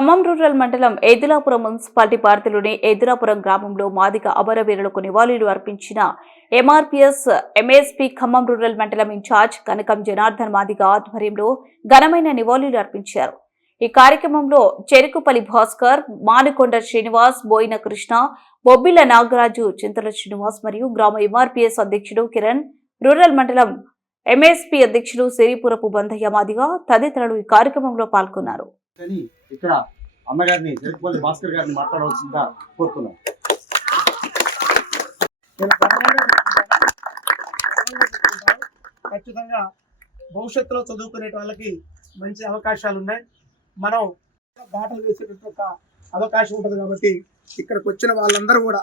Khammam rural మండలం ఎద్దులాపురం municipality పరిధిలోని ఎద్దులాపురం గ్రామంలో మాదిగ అమరవీరులకు నివాళులు అర్పించిన ఎంఆర్పీఎస్ ఎంఎస్పీ ఖమ్మం రూరల్ మండలం ఇన్ఛార్జ్ కనకం జనార్దన్ మాదిగ ఆధ్వర్యంలో ఘనమైన నివాళులు అర్పించారు. ఈ కార్యక్రమంలో చెరుకుపల్లి భాస్కర్, మానుకొండ శ్రీనివాస్, బోయిన కృష్ణ, బొబ్బిల నాగరాజు, చింతల శ్రీనివాస్ మరియు గ్రామ ఎంఆర్పీఎస్ అధ్యక్షుడు కిరణ్, రూరల్ మండలం ఎంఎస్పీ అధ్యక్షుడు సిరిపురపు బంధయ్య మాదిగ తదితరులు ఈ కార్యక్రమంలో పాల్గొన్నారు. ఇక్కడ అమ్మగారిని చెరుకుపల్లి భాస్కర్ గారిని మాట్లాడవలసిందిగా కోరుతున్నాం. ఖచ్చితంగా భవిష్యత్తులో చదువుకునే వాళ్ళకి మంచి అవకాశాలు ఉన్నాయి. మనం బాటలు వేసేటట్టు ఒక అవకాశం ఉంటుంది కాబట్టి ఇక్కడికి వచ్చిన వాళ్ళందరూ కూడా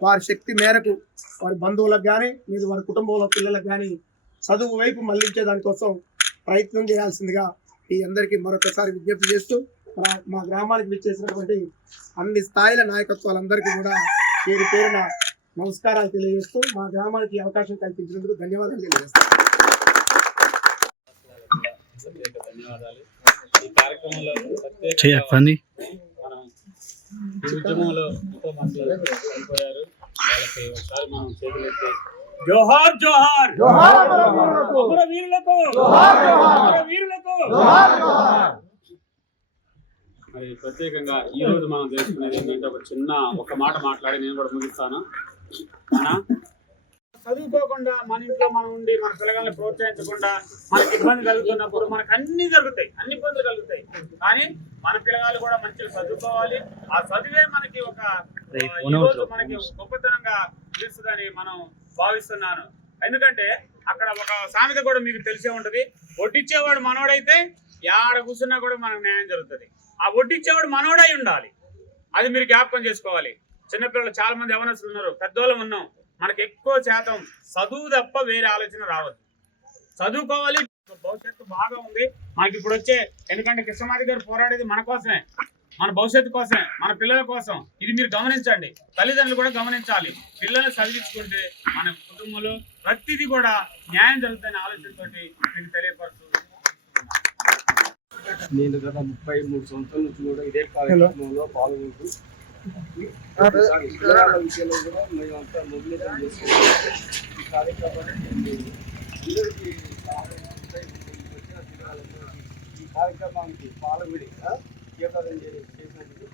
వారి శక్తి మేరకు వారి బంధువులకు కానీ లేదా వారి కుటుంబంలో పిల్లలకు కానీ చదువు వైపు మళ్లించే దానికోసం ప్రయత్నం చేయాల్సిందిగా ఈ అందరికీ మరొకసారి విజ్ఞప్తి చేస్తూ మా గ్రామానికి విచ్చేసినటువంటి అన్ని స్థాయిల నాయకత్వాలందరికీ కూడా పేరు పేరున నమస్కారాలు తెలియజేస్తూ మా గ్రామానికి అవకాశం కల్పించినందుకు ధన్యవాదాలు తెలియజేస్తాను. జోహార్ జోహార్ అమర వీరులకు మరి ప్రత్యేకంగా ఈ రోజు మనం తెలుసుకునేది ఏంటంటే ఒక మాట మాట్లాడి నేను కూడా ముగిస్తాను. చదువుకోకుండా మన ఇంట్లో మనం ఉండి మన పిల్లగాళ్ళని ప్రోత్సహించకుండా మనకి ఇబ్బంది కలుగుతున్నప్పుడు మనకు అన్ని జరుగుతాయి, అన్ని ఇబ్బందులు కలుగుతాయి. కానీ మన పిల్లగాళ్ళు కూడా మంచిగా చదువుకోవాలి. ఆ చదివే మనకి ఒక ఈరోజు మనకి గొప్పతనంగా తెలుస్తుందని మనం భావిస్తున్నాను. ఎందుకంటే అక్కడ ఒక సామెత కూడా మీకు తెలిసే ఉంటది, వడ్డిచ్చేవాడు మనోడైతే యాడ కూర్చున్నా కూడా మనకు న్యాయం జరుగుతుంది. ఆ వడ్డిచ్చేవాడు మనోడై ఉండాలి, అది మీరు జ్ఞాపకం చేసుకోవాలి. చిన్నపిల్లలు చాలా మంది యవనస్తులు ఉన్నారు, పెద్దోళ్ళం ఉన్నాం. మనకి ఎక్కువ శాతం చదువు తప్ప వేరే ఆలోచన రావద్దు. చదువుకోవాలి, భవిష్యత్తు బాగా ఉంది మనకి ఇప్పుడు వచ్చే. ఎందుకంటే కృష్ణమాది గారు పోరాడేది మన కోసమే, మన భవిష్యత్తు కోసమే, మన పిల్లల కోసం. ఇది మీరు గమనించండి, తల్లిదండ్రులు కూడా గమనించాలి. పిల్లల్ని చదివించుకుంటే మన కుటుంబంలో ప్రతిదీ కూడా న్యాయం జరుగుతుందనే ఆలోచనతో మీకు తెలియపరుస్తూ, నేను గత 33 సంవత్సరాల నుంచి కూడా ఇదే కార్యక్రమంలో పాల్గొంటూ విషయంలో కూడా మేమంతా మొబిలైజేషన్ చేసుకుంటాం. ఈ కార్యక్రమాన్ని అందరికీ వచ్చిన పిల్లలందరికీ ఈ కార్యక్రమానికి పాల్గొని చేపట్టడం చేసినందుకు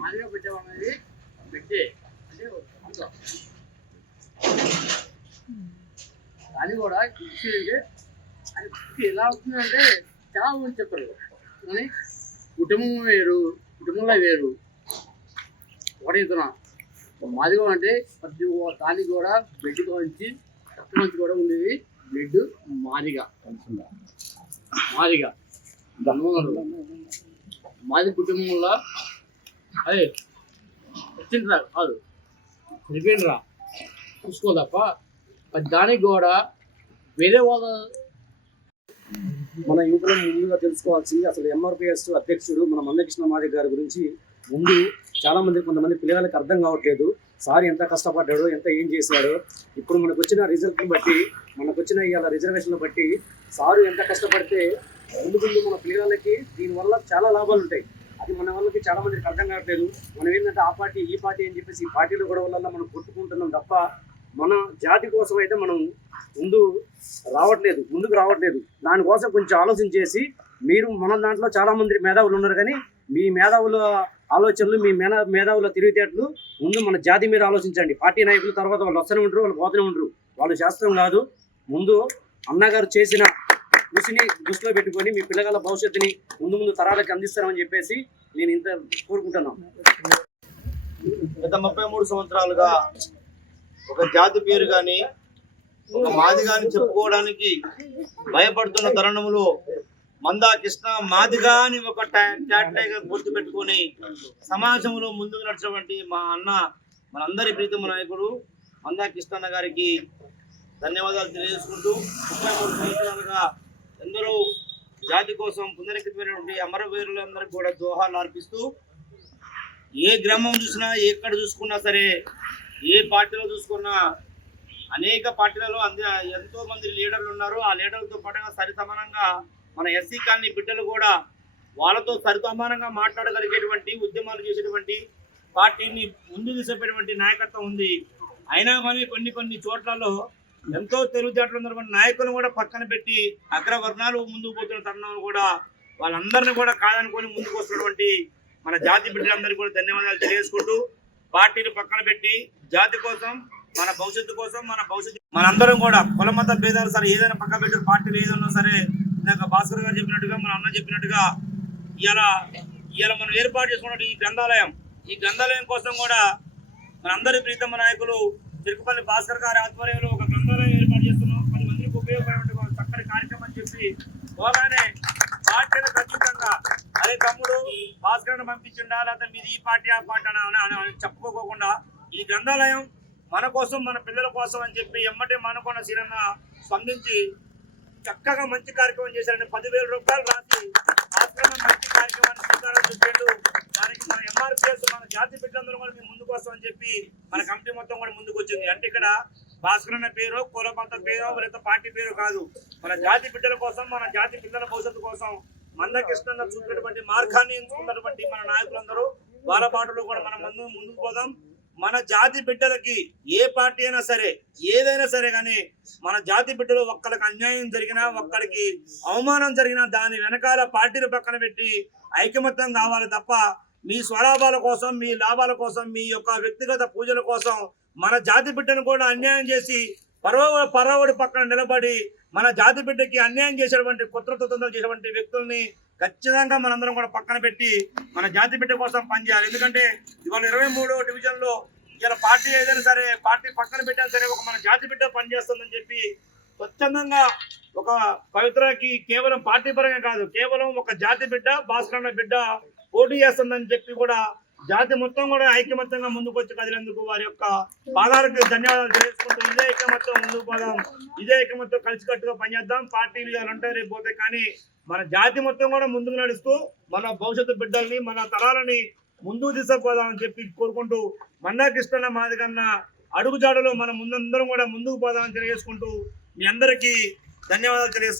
మాదిగా పెట్టేవాళ్ళది పెట్టే అంటే అది కూడా అంటే అది ఎలా అవుతుందంటే చాలా మంది చెప్పరు. కానీ కుటుంబం వేరు, కుటుంబంలో వేరు. ఒకటిస్తున్నా మాదిగా అంటే ప్రతి దానికి కూడా బెడ్ నుంచి తక్కువ నుంచి కూడా ఉండేది బెడ్ మాదిగా మాది కుటుంబంలో అదే వచ్చిండ్రా కాదు చనిపోయిండ్రా చూసుకో తప్ప దానికి కూడా వేరే వాళ్ళ. మన యువకులను ముందుగా తెలుసుకోవాల్సింది అసలు ఎంఆర్పీఎస్ అధ్యక్షుడు మన మందకృష్ణ మాదిగ గారి గురించి ముందు చాలా మంది కొంతమంది పిల్లలకి అర్థం కావట్లేదు. సార్ ఎంత కష్టపడ్డాడో, ఎంత ఏం చేశాడో. ఇప్పుడు మనకు వచ్చిన రిజల్ట్ని బట్టి, మనకు వచ్చిన ఇవాళ రిజర్వేషన్లు బట్టి సారు ఎంత కష్టపడితే ముందు మన పిల్లలకి దీనివల్ల చాలా లాభాలు ఉంటాయి. అది మన వాళ్ళకి చాలా మందికి అర్థం కావట్లేదు. మనం ఏంటంటే ఆ పార్టీ ఈ పార్టీ అని చెప్పేసి ఈ పార్టీలో కూడా వల్ల మనం కొట్టుకుంటున్నాం తప్ప మన జాతి కోసం అయితే మనం ముందుకు రావట్లేదు. దానికోసం కొంచెం ఆలోచన చేసి మీరు మన దాంట్లో చాలా మంది మేధావులు ఉన్నారు, కానీ మీ మేధావుల ఆలోచనలు, మీ మేధావుల తెలివితేటలు ముందు మన జాతి మీద ఆలోచించండి. పార్టీ నాయకులు తర్వాత వాళ్ళు వస్తూనే ఉంటారు, వాళ్ళు పోతూనే ఉంటారు. వాళ్ళు శాస్త్రం కాదు. ముందు అన్నగారు చేసిన కృషిని దృష్టిలో పెట్టుకొని మీ పిల్లల భవిష్యత్తుని ముందు తరాలకు అందిస్తారని చెప్పేసి నేను ఇంత కోరుకుంటున్నాను. గత 33 సంవత్సరాలుగా ఒక జాతి పేరు కానీ ఒక మాది కానీ చెప్పుకోవడానికి భయపడుతున్న తరుణంలో మందా కృష్ణ మాదిగా అని ఒక ట్యాగ్గా గుర్తు పెట్టుకొని సమాజంలో ముందుకు నడిచినటువంటి మా అన్న, మనందరి ప్రీతమ నాయకుడు మందా కృష్ణ గారికి ధన్యవాదాలు తెలియజేసుకుంటూ 33 సంవత్సరాలుగా ఎందరో జాతి కోసం పునరంకితమైనటువంటి అమరవీరులందరికీ కూడా జోహార్లు అర్పిస్తూ ఏ గ్రామం చూసినా ఎక్కడ చూసుకున్నా సరే ఏ పార్టీలో చూసుకున్నా అనేక పార్టీలలో ఎంతో మంది లీడర్లు ఉన్నారు. ఆ లీడర్లతో పాటుగా సరిసమానంగా మన ఎస్సీ కాలనీ బిడ్డలు కూడా వాళ్ళతో సరిసమానంగా మాట్లాడగలిగేటువంటి ఉద్యమాలు చేసేటువంటి పార్టీని ముందు తీసుకుపోయేటువంటి నాయకత్వం ఉంది. అయినా కానీ కొన్ని చోట్లలో ఎంతో తెలివితేటలు ఉన్నటువంటి నాయకులను కూడా పక్కన పెట్టి అగ్రవర్ణాలు ముందుకు పోతున్న తరుణంలో కూడా వాళ్ళందరినీ కూడా కాదనుకొని ముందుకు వస్తున్నటువంటి మన జాతి బిడ్డలందరికీ కూడా ధన్యవాదాలు తెలియజేసుకుంటూ పార్టీని పక్కన పెట్టి జాతి కోసం మన భవిష్యత్తు కోసం మనందరం కూడా కుల మత భేదాలు సరే ఏదైనా పక్క పెట్టి పార్టీలు ఏదైనా సరే ఇందాక భాస్కర్ గారు చెప్పినట్టుగా మన అన్న చెప్పినట్టుగా ఇవాళ మనం ఏర్పాటు చేసుకున్నట్టు ఈ గ్రంథాలయం కోసం కూడా మనందరి ప్రీతమ నాయకులు తిరుపతి భాస్కర్ గారి ఆధ్వర్యంలో ఒక గ్రంథాలయం ఏర్పాటు చేస్తున్నాం. 10 మందికి ఉపయోగపడే చక్కటి కార్యక్రమం అని చెప్పి పోగానే పార్టీలకు అతీతంగా అరే తమ్ముడు భాస్కర్ని పంపించిండా లేకపోతే మీది ఈ పార్టీ ఆ పార్టీ అని చెప్పుకోకుండా ఈ గ్రంథాలయం మన కోసం మన పిల్లల కోసం అని చెప్పి ఎమ్మటే మనకొండ సీరన్న స్పందించి చక్కగా మంచి కార్యక్రమం చేశారని 10,000 రూపాయలు రాసి ఆశ్రమం మంచి కార్యక్రమాన్ని శ్రీకారం చుట్టాడు. దానికి మన ఎంఆర్పిఎస్ మన జాతి బిడ్డలందరూ కూడా మేము ముందుకు వస్తామని చెప్పి మన కమిటీ మొత్తం కూడా ముందుకు వచ్చింది. అంటే ఇక్కడ భాస్కర్ అన్న పేరు కుల మత పేరు లేదా పార్టీ పేరు కాదు, మన జాతి బిడ్డల కోసం మన జాతి పిల్లల భవిష్యత్తు కోసం మందకృష్ణ చూపినటువంటి మార్గాన్ని ఎంచుకున్నటువంటి మన నాయకులందరూ వాళ్ళ బాటలో కూడా మనం ముందుకు పోదాం. మన జాతి బిడ్డలకి ఏ పార్టీ అయినా సరే ఏదైనా సరే కానీ మన జాతి బిడ్డలు ఒక్కరికి అన్యాయం జరిగినా ఒక్కరికి అవమానం జరిగినా దాని వెనకాల పార్టీలు పక్కన పెట్టి ఐకమత్యం కావాలి తప్ప మీ స్వలాభాల కోసం మీ లాభాల కోసం మీ యొక్క వ్యక్తిగత పూజల కోసం మన జాతి బిడ్డను కూడా అన్యాయం చేసి పరవడి పక్కన నిలబడి మన జాతి బిడ్డకి అన్యాయం చేసేటువంటి కుట్రతత్వం చేసేటువంటి వ్యక్తుల్ని ఖచ్చితంగా మనందరం కూడా పక్కన పెట్టి మన జాతి బిడ్డ కోసం పనిచేయాలి. ఎందుకంటే ఇవాళ 23వ డివిజన్లో ఇలా పార్టీ ఏదైనా సరే పార్టీ పక్కన పెట్టినా సరే ఒక మన జాతి బిడ్డ పనిచేస్తుందని చెప్పి స్వచ్ఛందంగా ఒక పవిత్రకి కేవలం పార్టీ పరంగా కాదు కేవలం ఒక జాతి బిడ్డ భాస్కరన్న బిడ్డ పోటీ చేస్తుందని చెప్పి కూడా జాతి మొత్తం కూడా ఐకమత్యంగా ముందుకు వచ్చి కదిలేందుకు వారి యొక్క పాదాలకు ధన్యవాదాలు తెలియజేసుకుంటూ ఇదే ఐకమత్యం ముందుకు పోదాం, ఇదే ఐకమత్యం కలిసికట్టుగా పనిచేద్దాం. పార్టీలు అంటే రేపు పోతే కానీ మన జాతి మొత్తం కూడా ముందుకు నడుస్తూ మన భవిష్యత్తు బిడ్డల్ని మన తరాలని ముందుకు తీసుకుపోదామని చెప్పి కోరుకుంటూ మందాకృష్ణ మాదిగన్న అడుగుజాడలో మనం ముందందరం కూడా ముందుకు పోదామని తెలియజేసుకుంటూ మీ అందరికీ ధన్యవాదాలు తెలియజేసుకుంటాం.